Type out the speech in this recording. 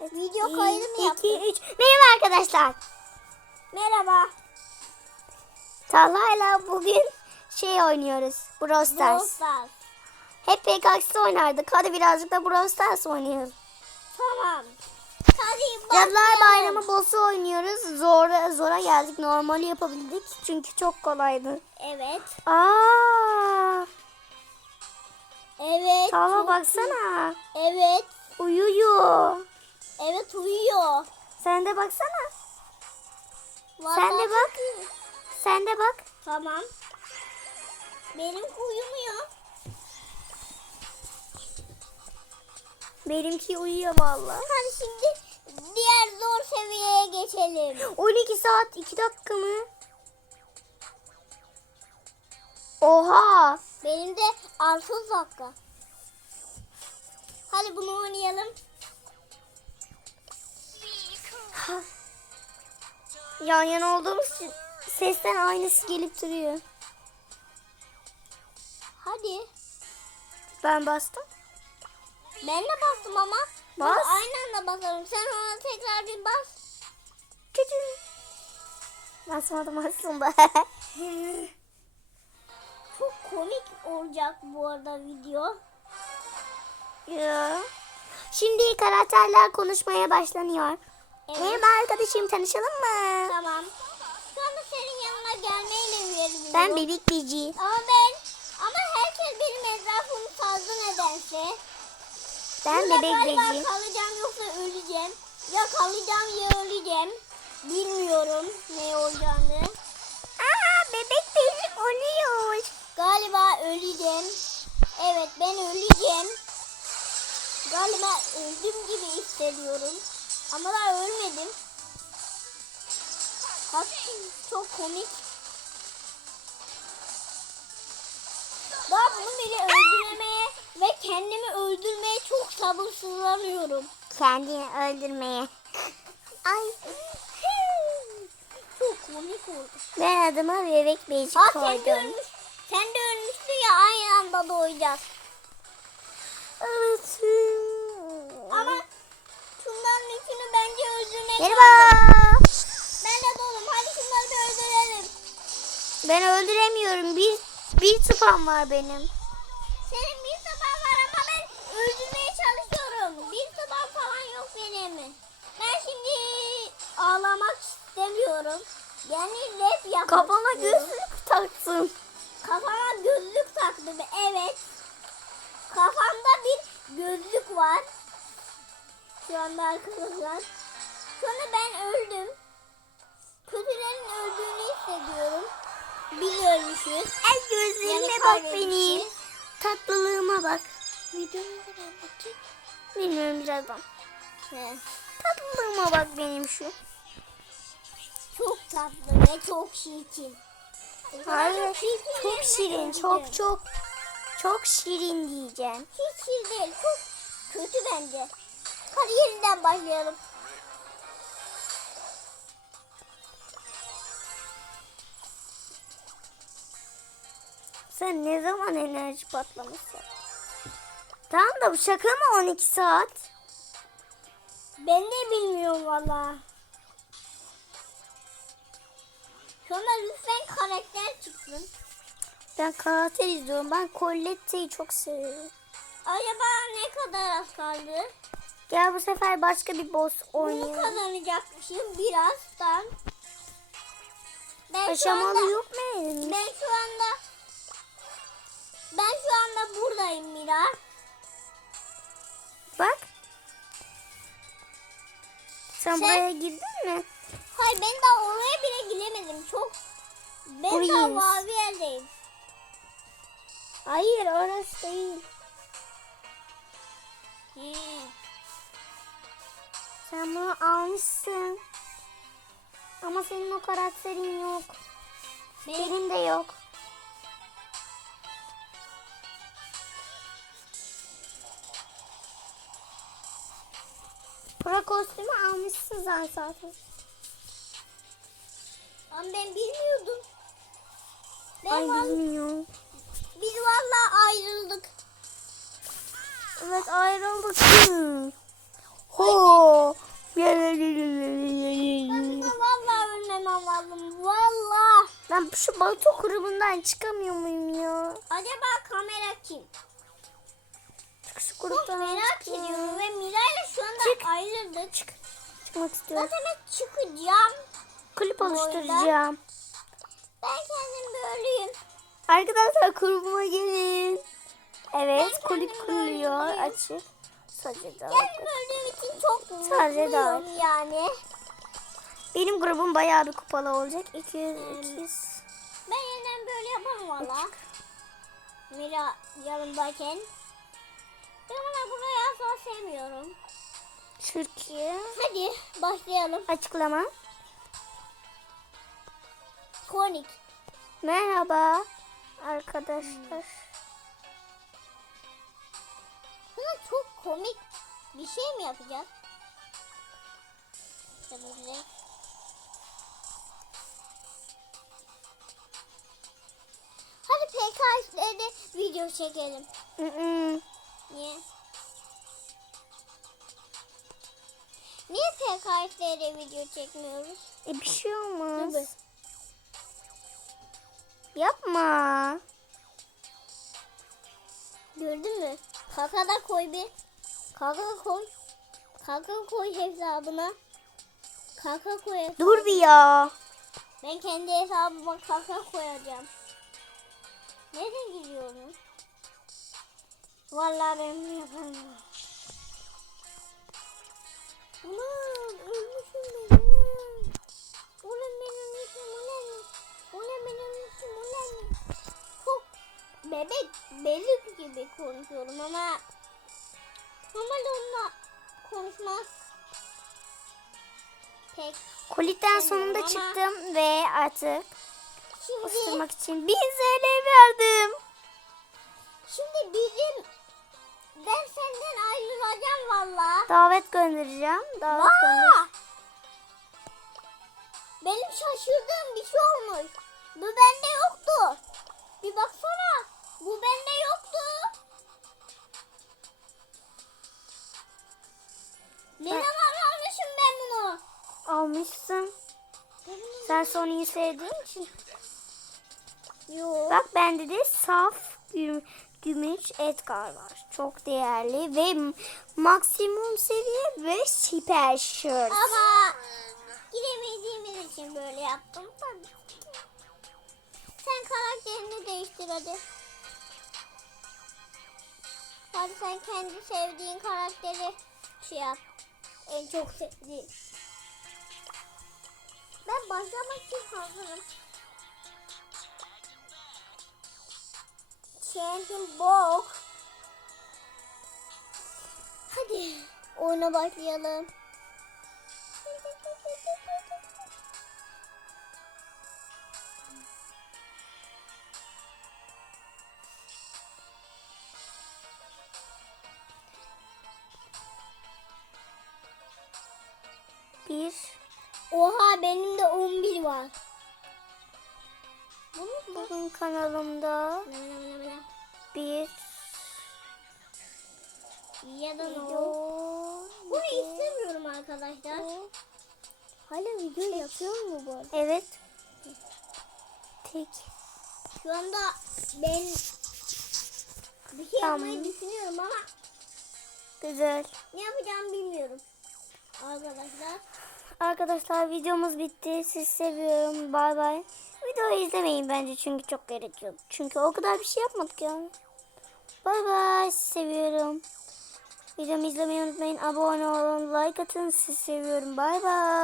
Video kaydı mı 2, yaptın? 3. Merhaba arkadaşlar. Merhaba. Talha'yla bugün şey oynuyoruz. Brawl Brawl Stars. Stars. Hep PKX'de oynardık. Hadi birazcık da Brawl Stars oynayalım. Tamam. Hadi Cadılar. Bayramı boss'u oynuyoruz. Zora, zora geldik. Normali yapabildik. Çünkü çok kolaydı. Evet. Aa, Evet. Talha çok baksana. Evet. Uyuyor. Evet uyuyor. Sen de baksana. Vallahi Sen de bak. iyi. Sen de bak. Tamam. Benim uyumuyor. Benimki uyuyor vallahi. Hadi şimdi diğer zor seviyeye geçelim. 12 saat 2 dakika mı? Oha. Benim de 30 dakika. Hadi bunu oynayalım. Yan yana olduğumuz için sesten aynısı gelip duruyor. Hadi. Ben bastım. Ben de bastım ama. Bas. Dur, Aynı anda basarım. Sen ona tekrar bir bas. Kötü. Basmadım aslında. Çok komik olacak bu arada video. ya. Şimdi karakterler konuşmaya başlanıyor. Evet. Merhaba arkadaşım tanışalım mı? Tamam. Anda senin yanına gelmeyle veriyorum. Ben bebek bici. Ama ben ama herkes benim etrafımı sardı nedense. Ben Burada bebek bici. kalacağım yoksa öleceğim. Ya kalacağım ya öleceğim. Bilmiyorum ne olacağını. Aa bebek bici oluyor. Galiba öleceğim. Evet ben öleceğim. Galiba öldüm gibi hissediyorum. Ama daha ölmedim. Bak çok komik. Daha bunu bile öldürmeye ve kendimi öldürmeye çok sabırsızlanıyorum. Kendini öldürmeye. Ay. Çok komik oldu. Ben adıma bebek bici Ha sen de koydum. ölmüş. Sen de ölmüştün ya aynı anda doğacağız. Evet. Merhaba. Ben de dolum. Hadi şunları bir öldürelim. Ben öldüremiyorum. Bir bir tıpam var benim. Senin bir taban var ama ben öldürmeye çalışıyorum. Bir taban falan yok benim. Ben şimdi ağlamak istemiyorum. Yani rap yapmak Kafana istiyorum. gözlük taktın. Kafama gözlük taktım. Evet. Kafamda bir gözlük var. Şu anda arkadaşlar. Sonra ben öldüm. Kötülerin öldüğünü hissediyorum. Biliyormuşuz. Ay gözlerime Yani bak benim. Tatlılığıma bak. Video ne kadar bakayım? Bilmiyorum birazdan. He. Tatlılığıma bak benim şu. Çok tatlı ve çok şirin. Hayır. Çok şirin. Çok çok. Çok şirin diyeceğim. Hiç şirin değil. Çok kötü bence. Hadi yeniden başlayalım. Sen ne zaman enerji patlamışsın? Tamam da bu şaka mı 12 saat? Ben de bilmiyorum valla. Sonra lütfen karakter çıksın. Ben karakter izliyorum. Ben Colette'yi çok seviyorum. Acaba ne kadar az kaldı? Gel bu sefer başka bir boss Bunu oynayalım. kazanacakmışım birazdan. Ben şu Aşamalı anda, yok mu elinde? ben şu anda ben şu anda buradayım Mira. Bak. Sen, Sen- buraya girdin mi? Hayır ben daha oraya bile giremedim. Çok ben daha Orayız. mavi yerdeyim. Hayır orası değil. He. Sen bunu almışsın. Ama senin o karakterin yok. Benim, Benim de yok. Para kostümü almışsın zaten. Ama ben bilmiyordum. Ben Ay bilmiyorum. Biz valla ayrıldık. Evet ayrıldık. Ho. Ben valla ölmemem lazım. Valla. Ben şu bato grubundan çıkamıyor muyum ya? Acaba kamera kim? Çık şu Çok gruptan. merak çık ya. ediyorum ve Miray'la şu anda Çık. ayrıldık. Çıkmak istiyorum. Zaten ben çıkacağım. Klip oluşturacağım. Ben kendim böyleyim. Arkadaşlar grubuma gelin. Evet Ben kulüp kuruluyor. Açık. Sadece daha. Kendim öldüğüm için çok mutluyum yani. Benim grubum bayağı bir kupalı olacak. 200 200. Ben yeniden böyle yaparım valla. Mira yanımdayken. Ama burayı asla sevmiyorum. Türkiye. Hadi başlayalım. Açıklama. Konik. Merhaba arkadaşlar. Sana çok komik bir şey mi yapacağız? Tabii ki. Hadi PKS'de video çekelim. Mm-mm. Niye? Niye PKS'de video çekmiyoruz? E, bir şey olmaz. Tabii. Yapma. Gördün mü? Kaka da koy bir. Kaka koy. Kaka koy hesabına. Kaka koy hesabına. Dur bir ya. Ben kendi hesabıma kaka koyacağım. Nereden gidiyorum? Vallahi ben yaparım. Ulan ölmüşüm ben. Ulan ben ölmüşüm ulan. Ulan ben ölmüşüm ulan. Çok bebek belik gibi konuşuyorum ama normalde onunla konuşmak pek Kulitten sonunda Ama- çıktım ve artık Şimdi ısırmak için 1000 TL verdim. Şimdi bizim ben senden ayrılacağım valla. Davet göndereceğim. Davet gönder. Vaa! Benim şaşırdığım bir şey olmuş. Bu bende yoktu. Bir baksana. Bu bende yoktu. Ne Ben- zaman almışım ben bunu? Almışsın. Sen Sony'yi sevdiğin için. Yok. Bak bende de saf gümüş Edgar var. Çok değerli ve maksimum seviye ve süper şort. Ama gidemediğimiz için böyle yaptım. Sen karakterini değiştir hadi. Hadi sen kendi sevdiğin karakteri şey yap. En çok sevdiğin. Ben başlamak için hazırım. Champion Bok. Hadi oyuna başlayalım. Bir. Oha benim de 11 var. Bunu Bugün kanalımda bir ya da ne o? Bunu istemiyorum arkadaşlar. Hala video yapıyor mu bu? Evet. Tek. Şu anda ben bir şey Tamam. yapmayı düşünüyorum ama Güzel. ne yapacağımı bilmiyorum. Arkadaşlar. Arkadaşlar videomuz bitti. Siz seviyorum. Bay bay. Videoyu izlemeyin bence çünkü çok gerek yok. Çünkü o kadar bir şey yapmadık yani. Bay bay. Seviyorum. Videomu izlemeyi unutmayın. Abone olun. Like atın. Sizi seviyorum. Bay bay.